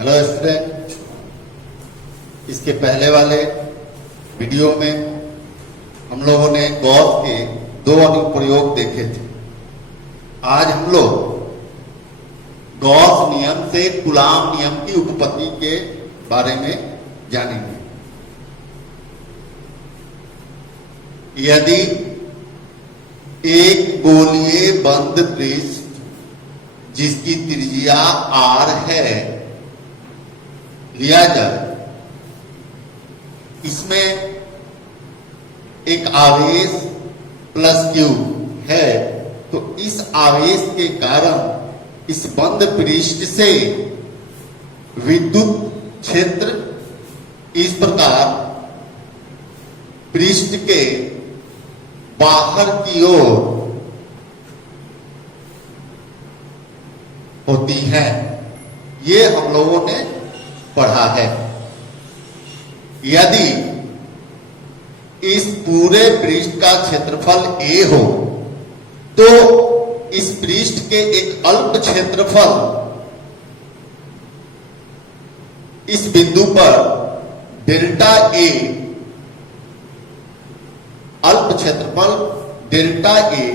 Hello student, इसके पहले वाले वीडियो में हम लोगों ने गॉस के दो अनुप्रयोग देखे थे। आज हम लोग गॉस नियम से कूलाम नियम की उत्पत्ति के बारे में जानेंगे। यदि एक गोलीय बंद पृष्ठ जिसकी त्रिज्या r है लिया जाए, इसमें एक आवेश प्लस Q है, तो इस आवेश के कारण इस बंद पृष्ठ से विद्युत क्षेत्र इस प्रकार पृष्ठ के बाहर की ओर होती है। ये हम लोगों ने पढ़ा है। यदि इस पूरे पृष्ठ का क्षेत्रफल a हो तो इस पृष्ठ के एक अल्प क्षेत्रफल इस बिंदु पर डेल्टा a, अल्प क्षेत्रफल डेल्टा a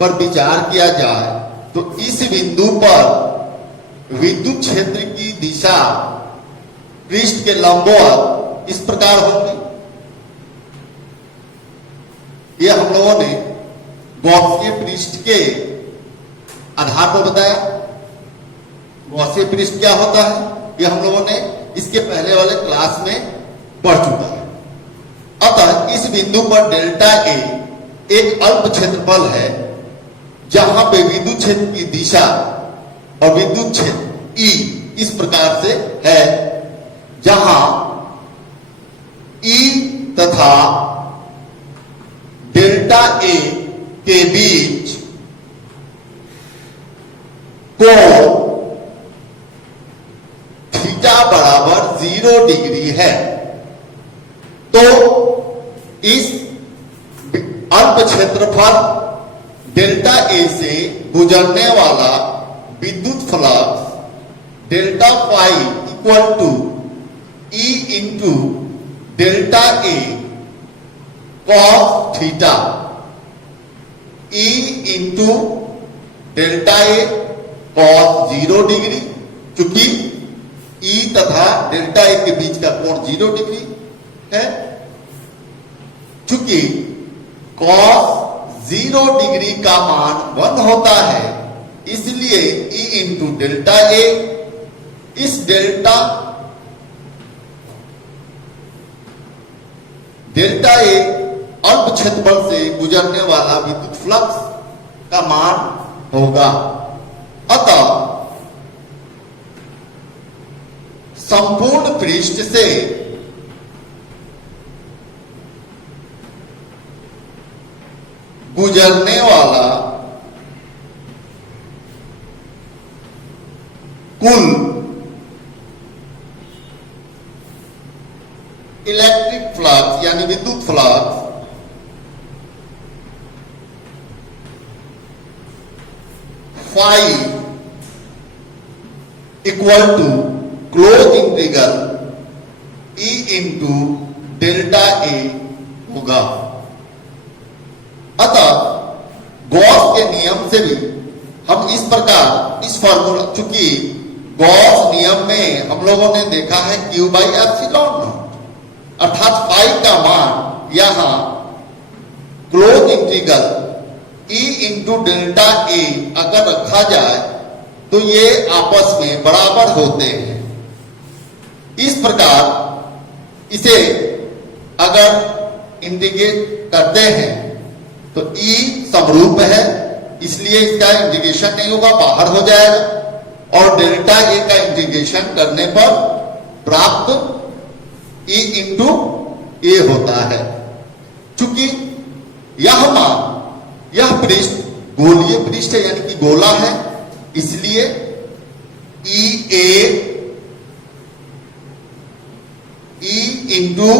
पर विचार किया जाए तो इस बिंदु पर विद्युत क्षेत्र की दिशा पृष्ठ के लंबवत इस प्रकार होगी। यह हम लोगों ने गॉसीय पृष्ठ के आधार पर बताया। गॉसीय पृष्ठ क्या होता है यह हम लोगों ने इसके पहले वाले क्लास में पढ़ चुका है। अतः इस बिंदु पर डेल्टा ए एक अल्प क्षेत्रफल है जहां पे विद्युत क्षेत्र की दिशा और विद्युत क्षेत्र ई इस प्रकार से है, जहां ई तथा डेल्टा ए के बीच कोण थीटा बराबर 0 डिग्री है। तो इस अल्प क्षेत्रफल डेल्टा ए से गुजरने वाला विद्युत flux delta phi equal to E into delta A cos theta, E into delta A cos 0 degree, चूंकि ई तथा डेल्टा ए के बीच का कोण 0 डिग्री है। चूंकि कॉस 0 डिग्री का मान 1 होता है, इसलिए ई इंटू डेल्टा ए, इस डेल्टा ए अल्प क्षेत्रफल से गुजरने वाला विद्युत फ्लक्स का मान होगा। अतः संपूर्ण पृष्ठ से गुजरने वाला कुल इलेक्ट्रिक फ्लक्स यानी विद्युत flux phi equal to close integral E into delta A होगा। अतः गॉस के नियम से भी हम इस प्रकार इस फॉर्मूला, चूंकि गॉस नियम में हम लोगों ने देखा है Q बाई एप्सिलॉन नॉट, अर्थात फाई का मान यहां close integral E into delta A अगर रखा जाए तो ये आपस में बराबर होते हैं। इस प्रकार इसे अगर इंटीग्रेट करते हैं तो ई समरूप है, इसलिए इसका इंटीग्रेशन नहीं होगा, बाहर हो जाएगा, और डेल्टा ए का इंटीग्रेशन करने पर प्राप्त ई इंटू ए होता है। चूंकि यह पृष्ठ गोलीय पृष्ठ है यानी कि गोला है, इसलिए ई इंटू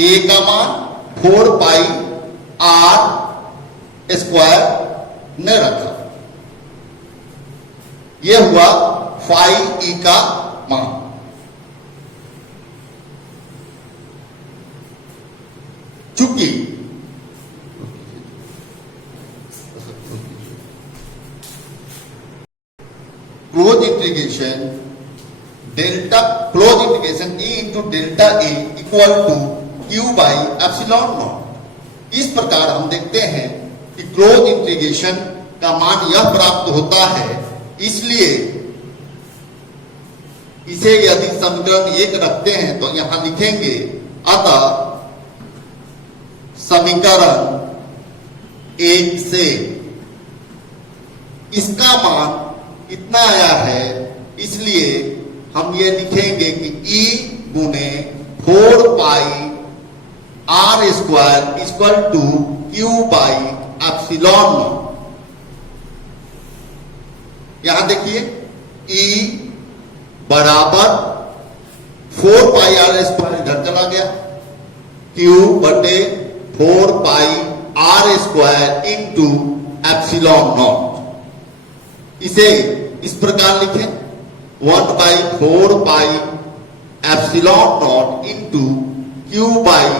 ए का मान 4 पाई r स्क्वायर ने रखा। यह हुआ फाई ई का मान। चूंकि close integration delta close integration E into delta A equal to Q by epsilon naught. इस प्रकार हम देखते हैं कि क्लोज इंटीग्रेशन का मान यह प्राप्त होता है, इसलिए इसे यदि समीकरण 1 रखते हैं तो यहां लिखेंगे अतः समीकरण 1 से इसका मान इतना आया है, इसलिए हम ये लिखेंगे कि E गुने 4 pi r square equal to Q by epsilon naught. यहां देखिए E बराबर 4 पाई आर स्क्वायर इधर चला गया, Q बटे 4 pi r square into epsilon naught. इसे इस प्रकार लिखें 1 by 4 pi epsilon naught into Q by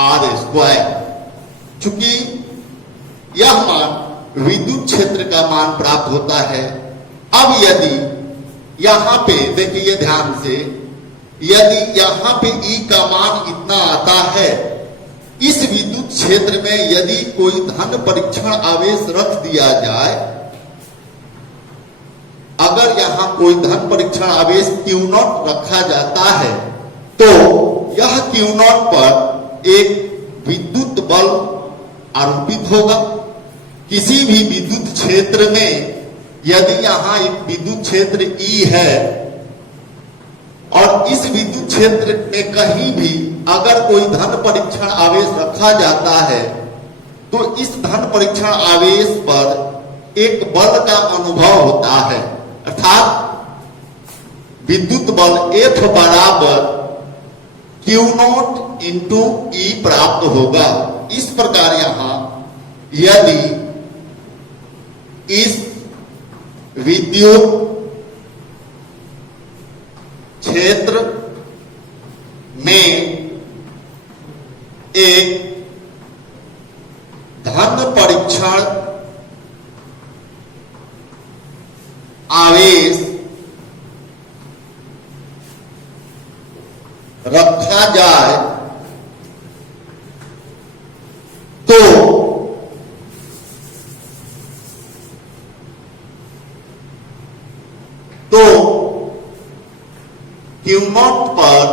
r square. चूंकि यह मान विद्युत क्षेत्र का मान प्राप्त होता है। अब यदि यहां पे देखिए ध्यान से, यदि यहां पे E का मान इतना आता है, इस विद्युत क्षेत्र में यदि कोई धन परीक्षण आवेश रख दिया जाए, अगर यहां कोई धन परीक्षण आवेश Q0 रखा जाता है तो यह Q0 पर एक विद्युत बल आरोपित होगा। किसी भी विद्युत क्षेत्र में यदि यहां एक विद्युत क्षेत्र E है और इस विद्युत क्षेत्र में कहीं भी अगर कोई धन परीक्षण आवेश रखा जाता है तो इस धन परीक्षण आवेश पर एक बल का अनुभव होता है, अर्थात विद्युत बल F बराबर Q0 इंटू E प्राप्त होगा। इस प्रकार यहां यदि इस विद्युत क्षेत्र में एक धन परीक्षण आवेश रखा जाए तो Q0 पर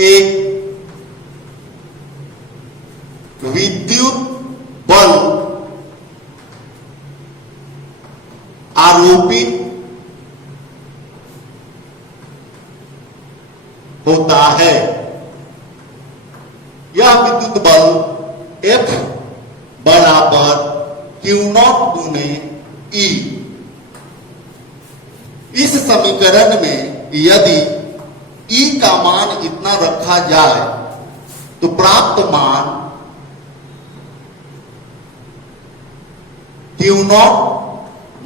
एक विद्युत बल आरोपित होता है। यह विद्युत बल F बराबर Q0 गुने E। इस समीकरण में यदि E का मान इतना रखा जाए तो प्राप्त मान Q0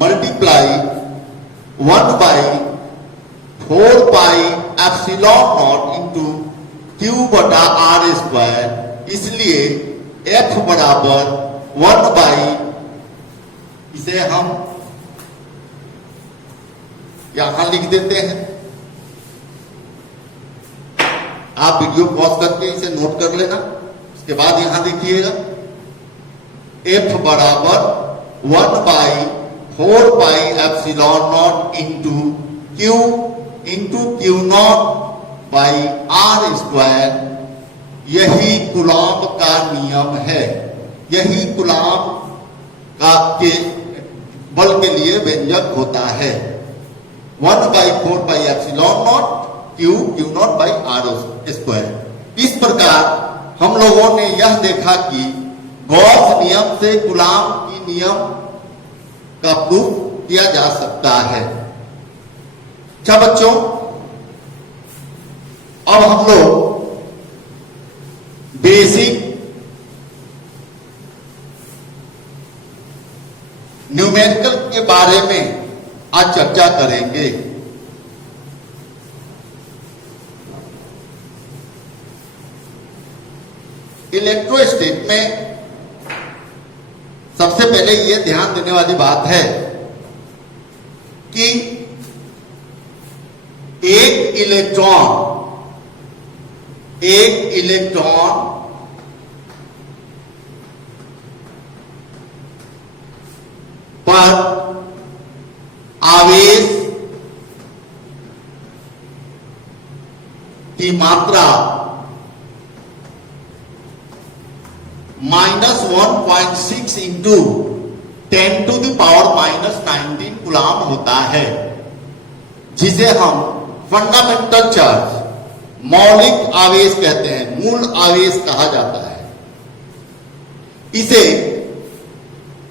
multiply 1 by 4 pi epsilon naught into Q बटा आर स्क्वायर। इसलिए F बराबर 1 बाई, इसे हम यहां लिख देते हैं। आप वीडियो पॉज करके इसे नोट कर लेना। उसके बाद यहां देखिएगा F बराबर 1 by 4 pi epsilon naught into Q into Q0 by r square. यही कूलॉम का नियम है, यही कूलॉम का के बल के लिए व्यंजक होता है। 1 by 4 pi epsilon naught Q0 by r square. इस प्रकार हम लोगों ने यह देखा कि गॉस नियम से कूलॉम की नियम का प्रूफ किया जा सकता है। अच्छा बच्चों, अब हम लोग बेसिक न्यूमेरिकल के बारे में आज चर्चा करेंगे। इलेक्ट्रोस्टैट में सबसे पहले यह ध्यान देने वाली बात है कि एक इलेक्ट्रॉन पर आवेश की मात्रा -1.6 इंटू 10⁻⁻19 कूलाम होता है, जिसे हम फंडामेंटल चार्ज, मौलिक आवेश कहते हैं, मूल आवेश कहा जाता है। इसे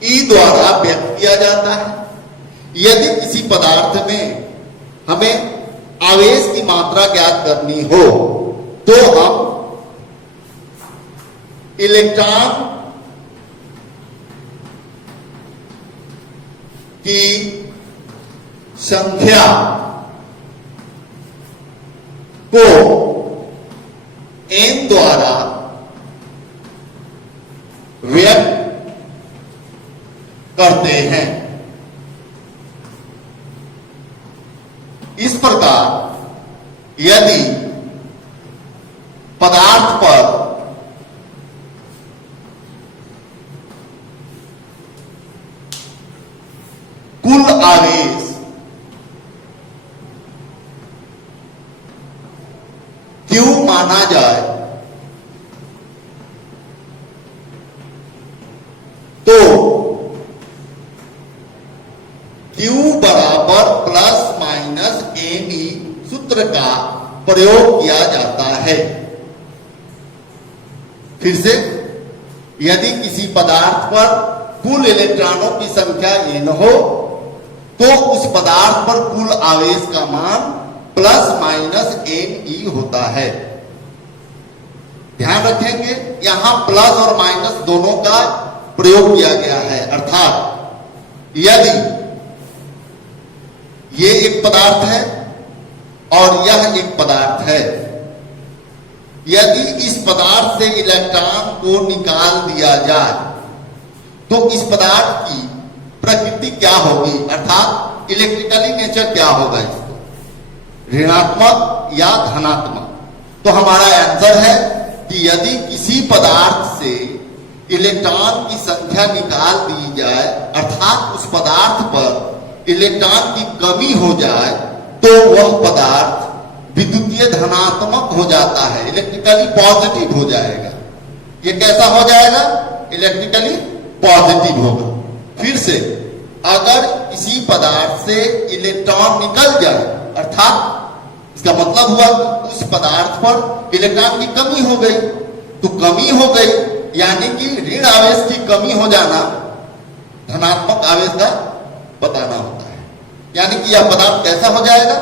ई द्वारा व्यक्त किया जाता है। यदि किसी पदार्थ में हमें आवेश की मात्रा ज्ञात करनी हो तो हम इलेक्ट्रॉन की संख्या को n द्वारा व्यक्त करते हैं। इस प्रकार यदि पदार्थ पर कुल आवेश Q माना जाए तो Q बराबर ±NE सूत्र का प्रयोग किया जाता है। फिर से, यदि किसी पदार्थ पर कुल इलेक्ट्रॉनों की संख्या n हो तो उस पदार्थ पर कुल आवेश का मान ±NE होता है। ध्यान रखेंगे, यहां प्लस और माइनस दोनों का प्रयोग किया गया है। अर्थात यदि ये एक पदार्थ है और यह एक पदार्थ है, यदि इस पदार्थ से इलेक्ट्रॉन को निकाल दिया जाए तो इस पदार्थ की प्रकृति क्या होगी, अर्थात इलेक्ट्रिकली नेचर क्या होगा, इसको ऋणात्मक या धनात्मक। तो हमारा आंसर है कि यदि किसी पदार्थ से इलेक्ट्रॉन की संख्या निकाल दी जाए, अर्थात उस पदार्थ पर इलेक्ट्रॉन की कमी हो जाए, तो वह पदार्थ विद्युतीय धनात्मक हो जाता है, इलेक्ट्रिकली पॉजिटिव हो जाएगा। ये कैसा हो जाएगा? इलेक्ट्रिकली पॉजिटिव होगा। फिर से, अगर किसी पदार्थ से इलेक्ट्रॉन निकल जाए, अर्थात इसका मतलब हुआ कि उस पदार्थ पर इलेक्ट्रॉन की कमी हो गई, तो कमी हो गई यानी कि ऋण आवेश की कमी हो जाना धनात्मक आवेश का बताना होता है। यानी कि यह पदार्थ कैसा हो जाएगा?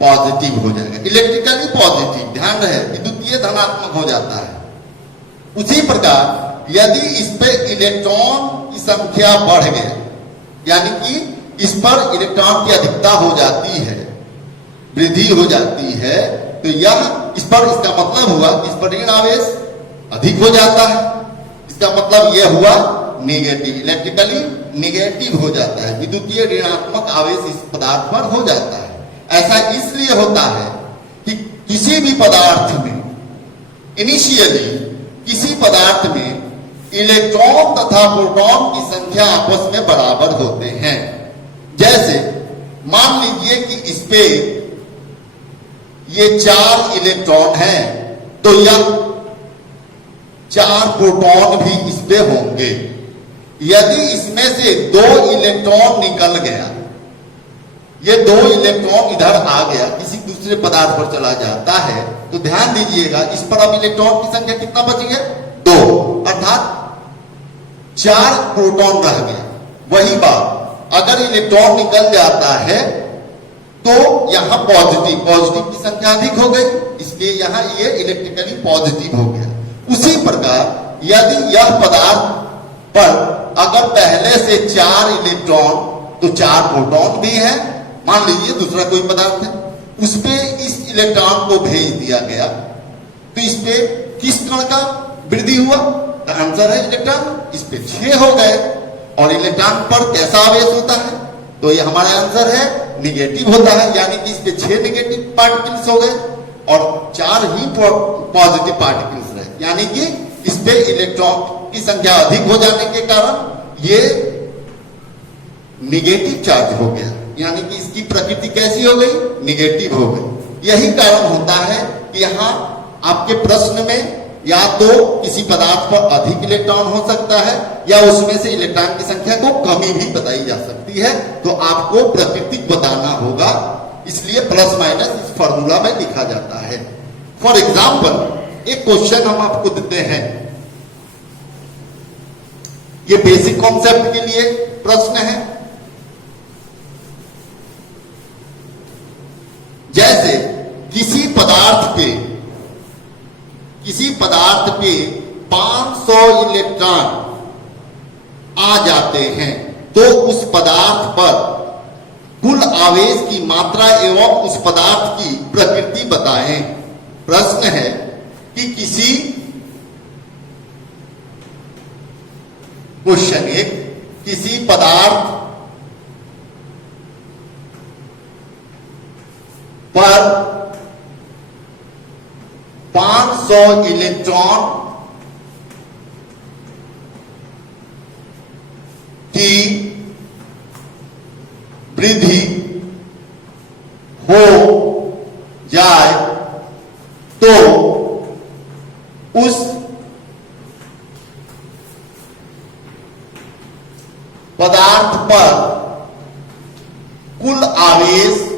पॉजिटिव हो जाएगा, इलेक्ट्रिकली पॉजिटिव। ध्यान रहे, विद्युतीय धनात्मक हो जाता है। उसी प्रकार यदि इस पे इलेक्ट्रॉन की संख्या बढ़ गया, यानी कि इस पर इलेक्ट्रॉन की अधिकता हो जाती है, वृद्धि हो जाती है, तो यह इस पर, इसका मतलब हुआ कि इस पर ऋण आवेश अधिक हो जाता है। इसका मतलब यह हुआ नेगेटिव, इलेक्ट्रिकली नेगेटिव हो जाता है, विद्युतीय ऋणात्मक आवेश इस पदार्थ पर हो जाता है। ऐसा इसलिए होता है कि किसी भी पदार्थ में इनिशियली किसी पदार्थ में इलेक्ट्रॉन तथा प्रोटॉन की संख्या आपस में बराबर होते हैं। जैसे मान लीजिए कि इस पे ये 4 इलेक्ट्रॉन हैं, तो यह 4 प्रोटॉन भी इस पे होंगे। यदि इसमें से 2 इलेक्ट्रॉन निकल गया, ये 2 इलेक्ट्रॉन इधर आ गया, किसी दूसरे पदार्थ पर चला जाता है, तो ध्यान दीजिएगा इस पर अब इलेक्ट्रॉन की संख्या कितना बची है? 2, अर्थात 4 प्रोटॉन रह गया। वही बात अगर इलेक्ट्रॉन निकल जाता है तो यहां पॉजिटिव की संख्या अधिक हो गई, इसलिए यहां ये इलेक्ट्रिकली पॉजिटिव हो गया। उसी प्रकार यदि यह पदार्थ पर अगर पहले से 4 इलेक्ट्रॉन तो 4 प्रोटॉन भी है मान लीजिए दूसरा कोई पदार्थ है, उस पे इस इलेक्ट्रॉन को भेज दिया गया, तो इस पे किस कण का वृद्धि हुआ? आंसर है इलेक्ट्रॉन। इस पे 6 हो गए। और इलेक्ट्रॉन पर कैसा आवेश होता है? तो ये हमारा आंसर है निगेटिव होता है, यानी कि इस पे 6 निगेटिव पार्टिकल्स हो गए और 4 ही पॉजिटिव पार्टिकल्स रहे, यानी कि इस पे इलेक्ट्रॉन की संख्या अधिक हो जाने के कारण ये निगेटिव चार्ज हो गया, यानी कि इसकी प्रकृति कैसी हो गई? निगेटिव हो गई। यही कारण होता है कि यहाँ आपके प्रश्न में या तो किसी पदार्थ पर अधिक इलेक्ट्रॉन हो सकता है या उसमें से इलेक्ट्रॉन की संख्या को कमी भी बताई जा सकती है, तो आपको प्रकृति बताना होगा, इसलिए प्लस माइनस इस फॉर्मूला में लिखा जाता है। फॉर एग्जाम्पल एक क्वेश्चन हम आपको देते हैं, ये बेसिक कॉन्सेप्ट के लिए प्रश्न है। जैसे किसी पदार्थ पे 500 इलेक्ट्रॉन आ जाते हैं, तो उस पदार्थ पर कुल आवेश की मात्रा एवं उस पदार्थ की प्रकृति बताएं। प्रश्न है कि क्वेश्चन 1, किसी पदार्थ पर 500 इलेक्ट्रॉन की वृद्धि हो जाए तो उस पदार्थ पर कुल आवेश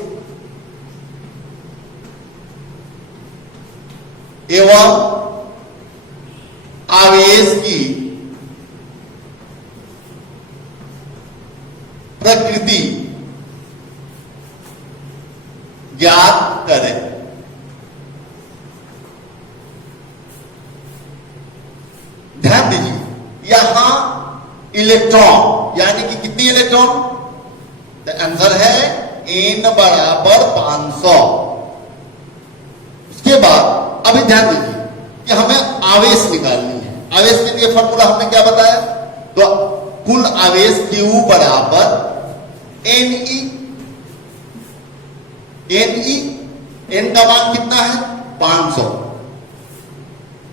एवं आवेश की प्रकृति ज्ञात करें। ध्यान दीजिए, यहां इलेक्ट्रॉन यानी कि कितनी इलेक्ट्रॉन? तो आंसर है n बराबर 500। उसके बाद अभी ध्यान दीजिए कि हमें आवेश निकालनी है। आवेश के लिए फॉर्मूला हमने क्या बताया? तो कुल आवेश Q बराबर Ne। n का मान कितना है? 500।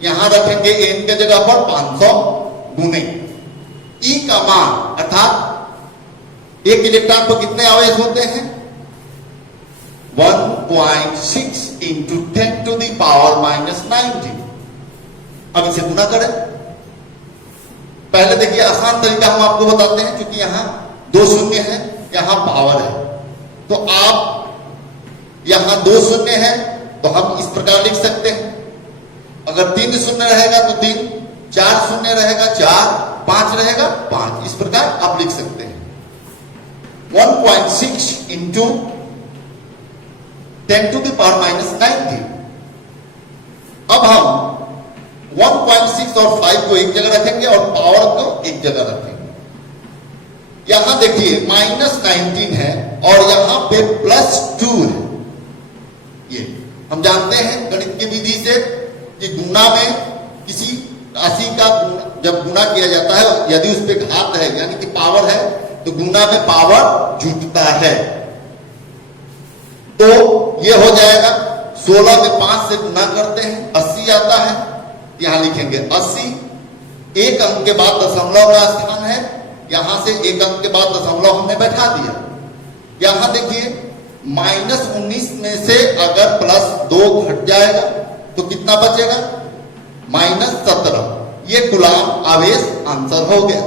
यहां रखेंगे n के जगह पर 500 गुने E का मान, अर्थात एक इलेक्ट्रॉन पर कितने आवेश होते हैं? 1.6 इंटू 10 टू द पावर -90। अब इसे गुना करें। पहले देखिए आसान तरीका हम आपको बताते हैं, क्योंकि यहां 2 शून्य है, यहां पावर है, तो आप यहां 2 शून्य है तो हम इस प्रकार लिख सकते हैं। अगर 3 शून्य रहेगा तो 3, 4 शून्य रहेगा 4, 5 रहेगा 5, इस प्रकार आप लिख सकते हैं। 1.6 इंटू 10 टू द पावर -90। अब हम 1.6 और 5 को एक जगह रखेंगे और पावर को एक जगह रखेंगे। यहां देखिए -19 है और यहां पे +2 है। ये हम जानते हैं गणित की विधि से कि गुणा में किसी राशि का जब गुणा किया जाता है, यदि उस पर घात है यानी कि पावर है, तो गुणा में पावर जुटता है। तो ये हो जाएगा 16 में 5 से गुना करते हैं 80 आता है। यहां लिखेंगे 80। एक अंक के बाद दशमलव का स्थान है, यहां से एक अंक के बाद दशमलव हमने बैठा दिया। यहां देखिए -19 में से अगर +2 घट जाएगा तो कितना बचेगा? -17। ये कूलम्ब आवेश आंसर हो गया।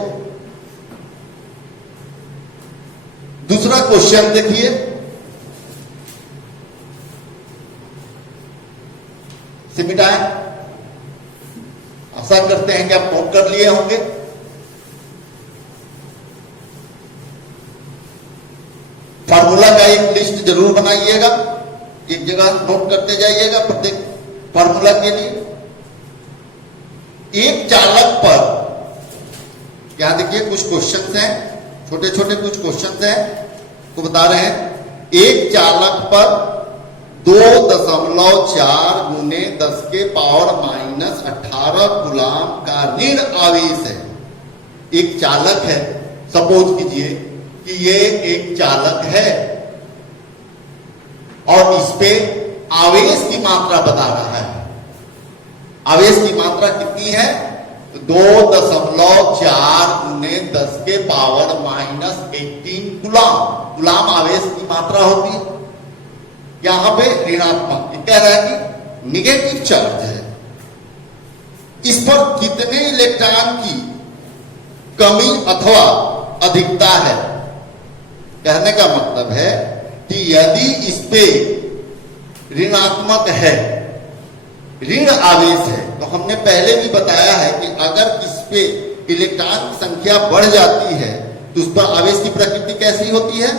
दूसरा क्वेश्चन देखिए, से मिटाएं। आशा करते हैं कि आप नोट कर लिए होंगे। फार्मूला का एक लिस्ट जरूर बनाइएगा, एक जगह नोट करते जाइएगा प्रत्येक फार्मूला के लिए। एक चालक पर, यहां देखिए कुछ क्वेश्चंस हैं, छोटे छोटे कुछ क्वेश्चंस हैं, को बता रहे हैं एक चालक पर 2.4 गुने 10 के पावर माइनस 18 कूलाम का ऋण आवेश है। एक चालक है, सपोज कीजिए कि ये एक चालक है और इस पे आवेश की मात्रा बता रहा है। आवेश की मात्रा कितनी है? 2.4 गुने 10 के पावर माइनस 18 कूलाम। कूलाम आवेश की मात्रा होती है। यहां पे ऋणात्मक कह रहा है कि निगेटिव चार्ज है। इस पर कितने इलेक्ट्रॉन की कमी अथवा अधिकता है? कहने का मतलब है कि यदि इस पे ऋणात्मक है, ऋण आवेश है, तो हमने पहले भी बताया है कि अगर इस पे इलेक्ट्रॉन की संख्या बढ़ जाती है तो उस पर आवेश की प्रकृति कैसी होती है?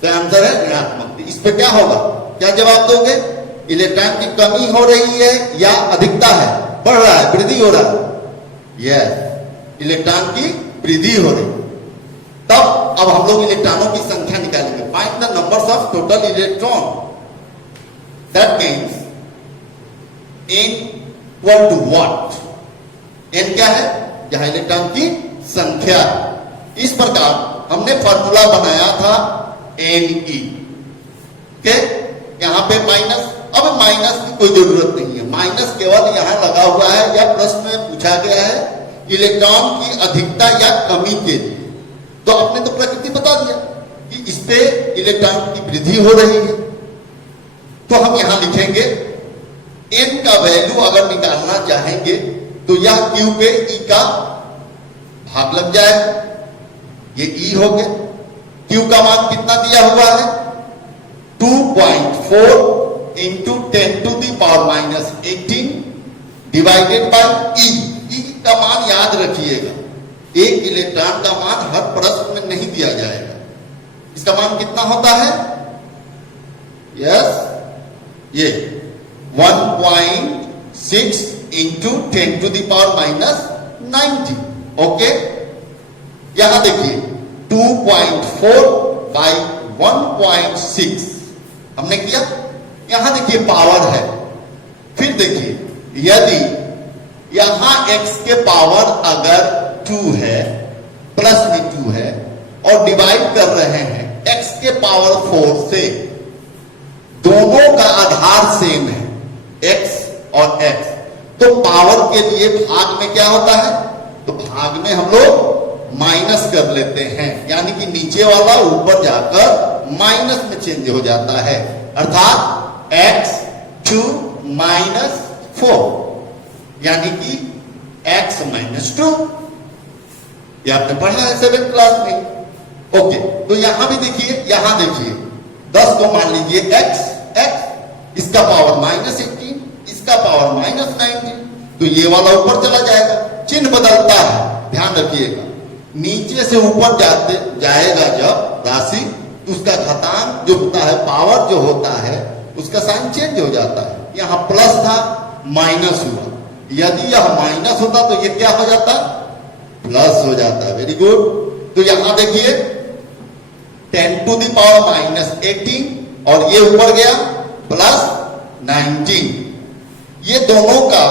तो आंसर है ऋणात्मक। इस पे क्या होगा? क्या जवाब दोगे? इलेक्ट्रॉन की कमी हो रही है या अधिकता है? बढ़ रहा है, वृद्धि हो रहा है। यस, इलेक्ट्रॉन की वृद्धि हो रही है। तब अब हम लोग इलेक्ट्रॉनों की संख्या निकालेंगे। Find the numbers of total electron. That means n equal to what? n क्या है? जहां इलेक्ट्रॉन की संख्या। इस प्रकार हमने फॉर्मूला बनाया था Ne के यहां पे माइनस। अब माइनस की कोई जरूरत नहीं है, माइनस केवल यहां लगा हुआ है या प्रश्न में पूछा गया है इलेक्ट्रॉन की अधिकता या कमी के लिए। तो आपने तो प्रकृति बता दिया कि इस पे इलेक्ट्रॉन की वृद्धि हो रही है। तो हम यहां लिखेंगे n का वैल्यू अगर निकालना चाहेंगे तो यह q पे e का भाग लग जाएगा। ये e हो गया। q का मान कितना दिया हुआ है? 2.4 into 10 to the power minus 18 divided by e। e का मान याद रखिएगा, एक इलेक्ट्रॉन का मान हर प्रश्न में नहीं दिया जाएगा। इसका मान कितना होता है? यस, ये 1.6 into 10 to the power minus 90। Okay, यहां देखिए 2.4 बाई 1.6 हमने किया। यहां देखिए पावर है। फिर देखिए यदि यहां x के पावर अगर 2 है, प्लस में 2 है और डिवाइड कर रहे हैं x के पावर 4 से, दोनों का आधार सेम है, x और x, तो पावर के लिए भाग में क्या होता है? तो भाग में हम लोग माइनस कर लेते हैं, यानी कि नीचे वाला ऊपर जाकर माइनस में चेंज हो जाता है। अर्थात x 2 माइनस 4 यानी कि x माइनस 2। ये आपने पढ़ा है 7th क्लास में। ओके, तो यहां भी देखिए, यहां देखिए 10 को मान लीजिए x, इसका पावर माइनस 18, इसका पावर माइनस 19, तो ये वाला ऊपर चला जाएगा। चिन्ह बदलता है, ध्यान रखिएगा। नीचे से ऊपर जाते जाएगा जब राशि, तो उसका घातांक जो होता है, पावर जो होता है, उसका साइन चेंज हो जाता है। यहां प्लस था, माइनस हुआ। यदि यह माइनस होता तो ये क्या हो जाता? प्लस हो जाता है। Very good. तो यहां देखिए 10 टू द पावर माइनस 18 और ये ऊपर गया प्लस 19। ये दोनों का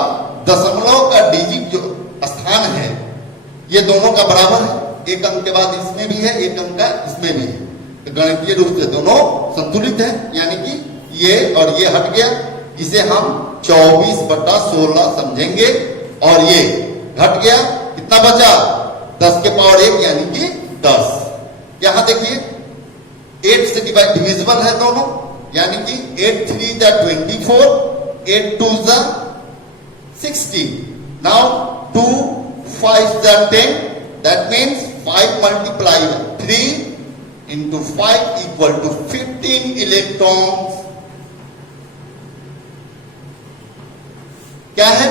दशमलव का डिजिट जो स्थान है, ये दोनों का बराबर है। एक अंक के बाद इसमें भी है, एक अंक का इसमें भी है, तो गणितीय रूप से दोनों संतुलित है, यानी कि ये और ये हट गया। इसे हम 24/16 समझेंगे और ये घट गया। कितना बचा? 10 के पावर 1 यानी कि 10। यहां देखिए 8 से डिविजिबल है दोनों, यानी कि 8 3 = 24, 8 2 = 16। Now 2 5 = 10, that means 5 multiplied by 3 into 5 equal to 15 electrons। क्या है?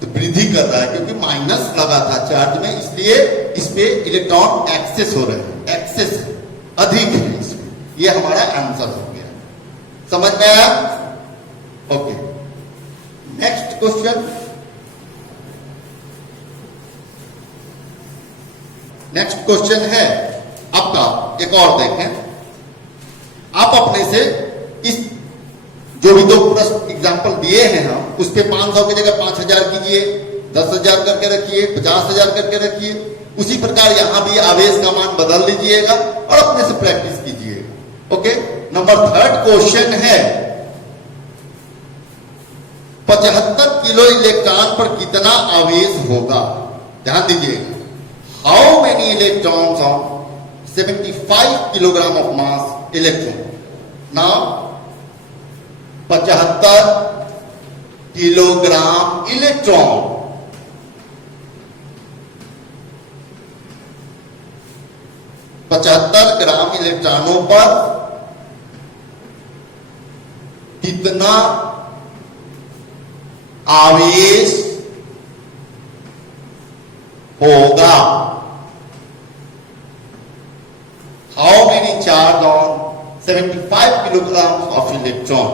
तो वृद्धि कर रहा है, क्योंकि माइनस लगा था चार्ज में, इसलिए इस पे इलेक्ट्रॉन एक्सेस हो रहे हैं, एक्सेस अधिक है इसमें। ये हमारा आंसर हो गया। समझ में आया? Okay, next question. Next question है आपका, एक और देखें। आप अपने से इस जो भी दो प्रश्न एग्जाम्पल दिए हैं हम उस पे 500 की जगह 5000 कीजिए, 10,000 करके रखिए, 50,000 करके रखिए। उसी प्रकार यहां भी आवेश का मान बदल लीजिएगा और अपने से प्रैक्टिस कीजिएगा। ओके, नंबर 3 क्वेश्चन है 75 किलो इलेक्ट्रॉन पर कितना आवेश होगा। ध्यान दीजिएगा, how many electrons on 75 kilogram of mass electron. Now 75 kilogram electron, 75 ग्राम इलेक्ट्रॉनों पर कितना आवेश होगा। How many charge on 75 kilogram of electron.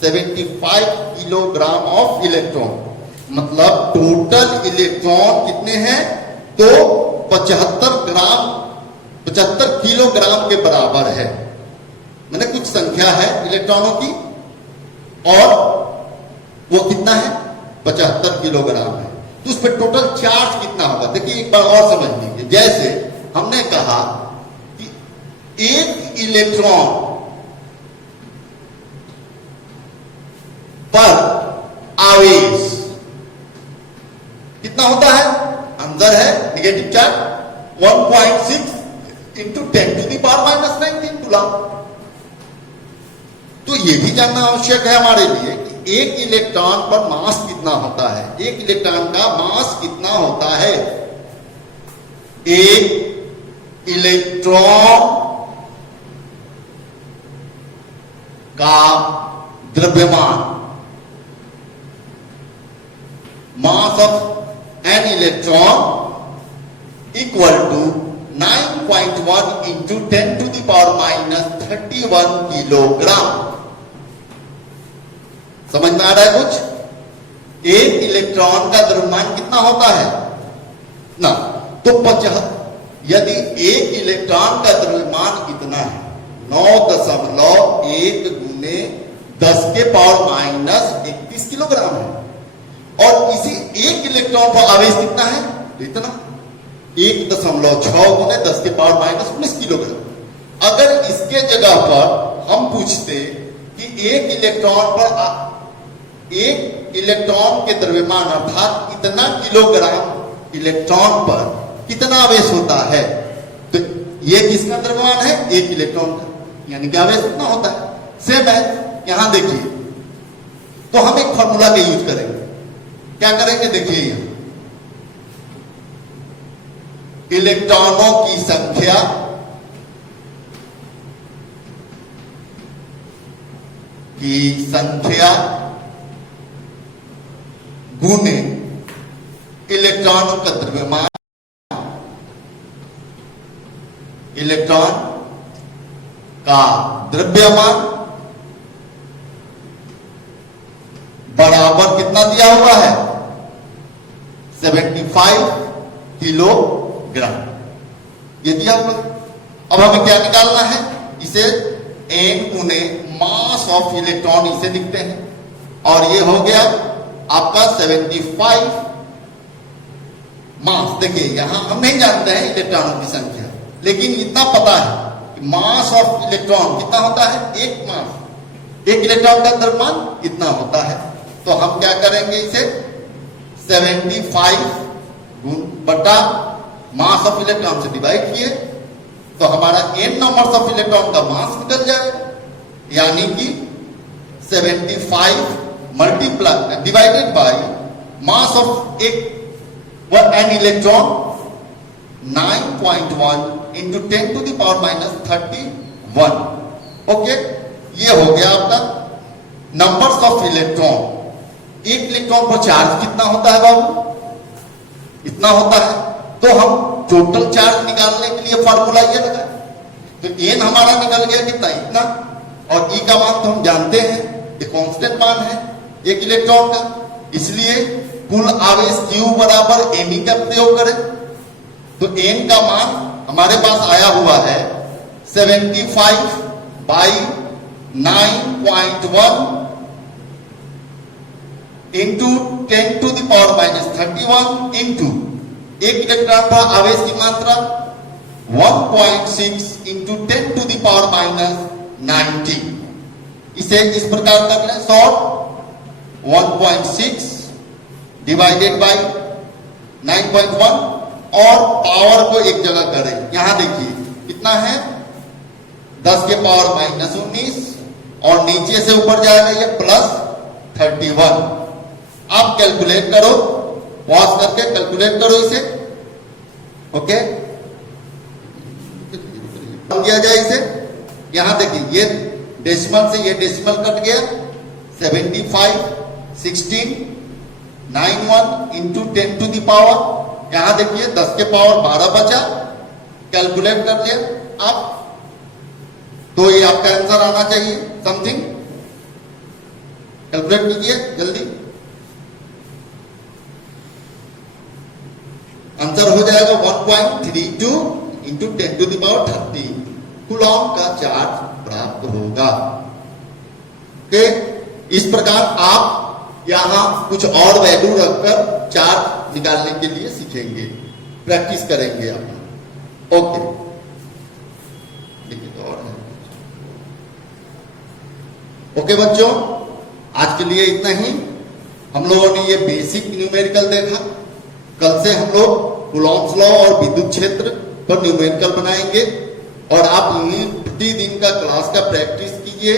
75 kilogram of electron मतलब टोटल इलेक्ट्रॉन कितने हैं, तो 75 किलोग्राम के बराबर है। मैंने कुछ संख्या है इलेक्ट्रॉनों की और वो कितना है, 75 किलोग्राम है। तो उस पर टोटल चार्ज कितना होगा। देखिए एक बार और समझ लीजिए, जैसे हमने कहा कि एक इलेक्ट्रॉन पर आवेश कितना होता है, अंदर है नेगेटिव चार्ज 1.6 इंटू 10⁻⁻⁹ कूलम। तो यह भी जानना आवश्यक है हमारे लिए कि एक इलेक्ट्रॉन पर मास कितना होता है, एक इलेक्ट्रॉन का मास कितना होता है। एक इलेक्ट्रॉन का द्रव्यमान, mass of an electron equal to 9.1 into 10⁻31 kilogram. समझ में आ रहा है कुछ। एक इलेक्ट्रॉन का द्रव्यमान कितना होता है ना, तो 50, यदि एक इलेक्ट्रॉन का द्रव्यमान इतना है 9.1 गुने 10⁻31 किलोग्राम है और इसी एक इलेक्ट्रॉन पर आवेश कितना है, इतना 1.6 गुने 10⁻19 किलोग्राम। अगर इसके जगह पर हम पूछते कि एक इलेक्ट्रॉन पर एक इलेक्ट्रॉन के द्रव्यमान अर्थात इतना किलोग्राम इलेक्ट्रॉन पर कितना आवेश होता है, तो ये किसका द्रव्यमान है, एक इलेक्ट्रॉन का, यानी कि आवेश कितना होता है। सेम है यहां देखिए, तो हम एक फॉर्मूला का यूज करेंगे। क्या करेंगे, देखिए यहां इलेक्ट्रॉनों की संख्या गुने इलेक्ट्रॉनों का द्रव्यमान, इलेक्ट्रॉन का द्रव्यमान बराबर कितना दिया हुआ है, 75 किलोग्राम। ये दिया हुआ। अब हमें क्या निकालना है, इसे n गुने मास ऑफ इलेक्ट्रॉन इसे लिखते हैं और ये हो गया आपका 75 मास। देखिए यहां हम नहीं जानते हैं इलेक्ट्रॉनों की संख्या, लेकिन इतना पता है कि मास ऑफ इलेक्ट्रॉन कितना होता है, एक मास, एक इलेक्ट्रॉन का द्रव्यमान कितना होता है। तो हम क्या करेंगे, इसे 75 बटा मास ऑफ इलेक्ट्रॉन से डिवाइड किए तो हमारा n नंबर्स ऑफ इलेक्ट्रॉन का मास निकल जाएगा, यानी कि 75 multiply divided by mass of एक एन इलेक्ट्रॉन 9.1 इंटू 10⁻31। ओके, ये हो गया आपका नंबर्स ऑफ इलेक्ट्रॉन। एक इलेक्ट्रॉन पर चार्ज कितना होता है बाबू, इतना होता है। तो हम टोटल चार्ज निकालने के लिए फॉर्मूला ये लगा, तो n हमारा निकल गया कितना, इतना, और E का मान तो हम जानते हैं ये कांस्टेंट मान है एक इलेक्ट्रॉन का, इसलिए कुल आवेश Q बराबर me का प्रयोग करें तो n का मान हमारे पास आया हुआ है 75 by 9.1 into 10 to the power minus 31 into 1 electron था आवेश की मात्रा 1.6 into 10 to the power minus 90। इसे इस प्रकार कर लें शॉर्ट 1.6 डिवाइडेड बाई 9.1 और पावर को एक जगह करें। यहां देखिए कितना है 10 के पावर माइनस 19 और नीचे से ऊपर जाएगा ये प्लस 31। आप कैलकुलेट करो, पॉज करके कैलकुलेट करो इसे। ओके, किया जाए इसे। यहां देखिए ये डेसिमल से ये डेसिमल कट गया 75 16 91 इंटू 10 टू द पावर। यहां देखिए 10 के पावर 12 बचा, कैलकुलेट कर लिया आप, तो ये आपका आंसर आना चाहिए समथिंग। कैलकुलेट कीजिए जल्दी, आंसर हो जाएगा 1.32 into 10 to the power 30 Coulomb का चार्ज प्राप्त होगा। ओके, इस प्रकार आप यहां कुछ और वैल्यू रखकर चार्ज निकालने के लिए सीखेंगे, प्रैक्टिस करेंगे आप। ओके, देखिए तो और है। ओके बच्चों, आज के लिए इतना ही। हम लोगों ने ये बेसिक न्यूमेरिकल देखा। कल से हम लोग कूलॉम्स लॉ और विद्युत क्षेत्र पर न्यूमेरिकल बनाएंगे और आप प्रतिदिन का क्लास का प्रैक्टिस कीजिए।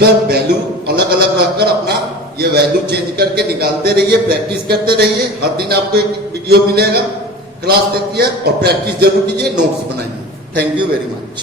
पर वैल्यू अलग अलग रखकर अपना ये वैल्यू चेंज करके निकालते रहिए, प्रैक्टिस करते रहिए। हर दिन आपको एक वीडियो मिलेगा, क्लास देखिए और प्रैक्टिस जरूर कीजिए, नोट्स बनाइए। Thank you very much.